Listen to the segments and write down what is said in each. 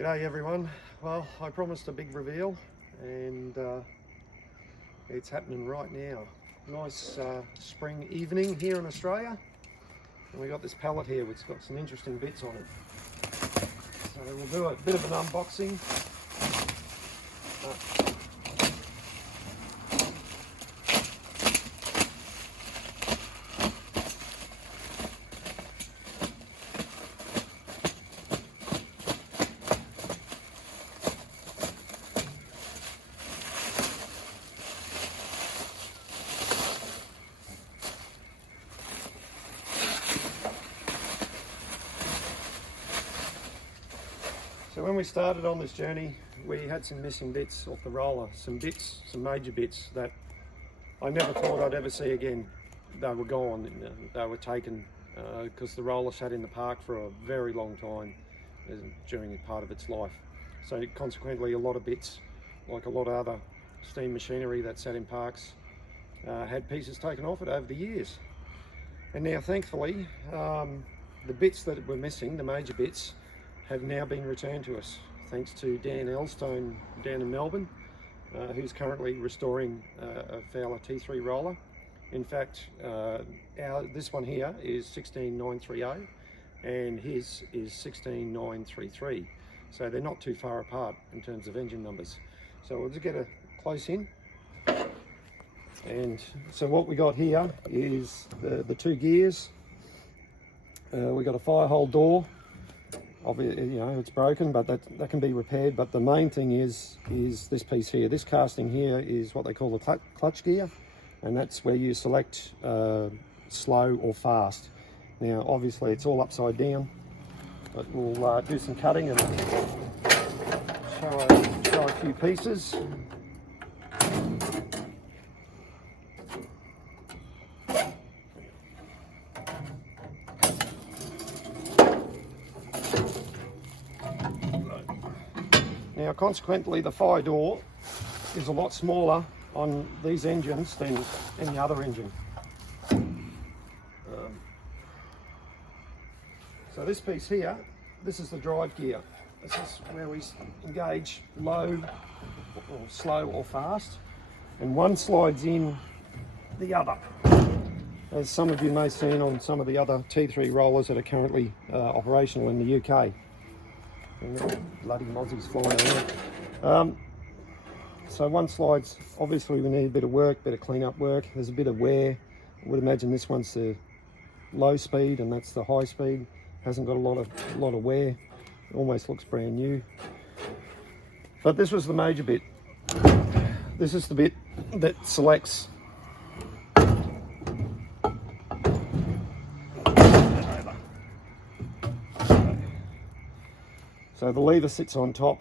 G'day everyone. Well, I promised a big reveal and it's happening right now. Nice spring evening here in Australia, and we got this pallet here which has got some interesting bits on it. So we'll do a bit of an unboxing. So when we started on this journey, we had some missing bits off the roller, some major bits that I never thought I'd ever see again. They were gone, they were taken because the roller sat in the park for a very long time during part of its life. So consequently, a lot of bits, like a lot of other steam machinery that sat in parks, had pieces taken off it over the years. And now thankfully, the bits that were missing, the major bits, have now been returned to us, thanks to Dan Elstone down in Melbourne, who's currently restoring a Fowler T3 roller. In fact, this one here is 16930 and his is 16933. So they're not too far apart in terms of engine numbers. So we'll just get a close in. And so what we got here is the two gears. We got a fire hole door. Obviously, you know, it's broken, but that can be repaired. But the main thing is this piece here. This casting here is what they call the clutch gear, and that's where you select slow or fast. Now, obviously, it's all upside down, but we'll do some cutting and show a few pieces. Now, consequently, the fire door is a lot smaller on these engines than any other engine. So this piece here, this is the drive gear. This is where we engage low, or slow or fast, and one slides in the other. As some of you may have seen on some of the other T3 rollers that are currently operational in the UK. Bloody mozzies flying around. So one slides, obviously we need a bit of work, bit of clean-up work. There's a bit of wear. I would imagine this one's the low speed and that's the high speed. Hasn't got a lot of wear. It almost looks brand new. But this was the major bit. This is the bit that selects So the lever sits on top,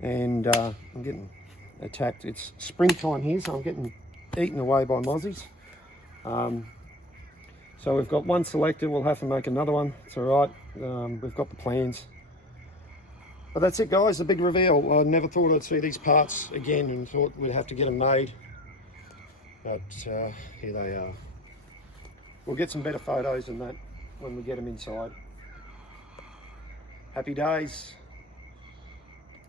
and I'm getting attacked. It's springtime here, so I'm getting eaten away by mozzies. So we've got one selected. We'll have to make another one. It's all right. We've got the plans. But that's it, guys. The big reveal. I never thought I'd see these parts again, and thought we'd have to get them made. But here they are. We'll get some better photos than that when we get them inside. Happy days.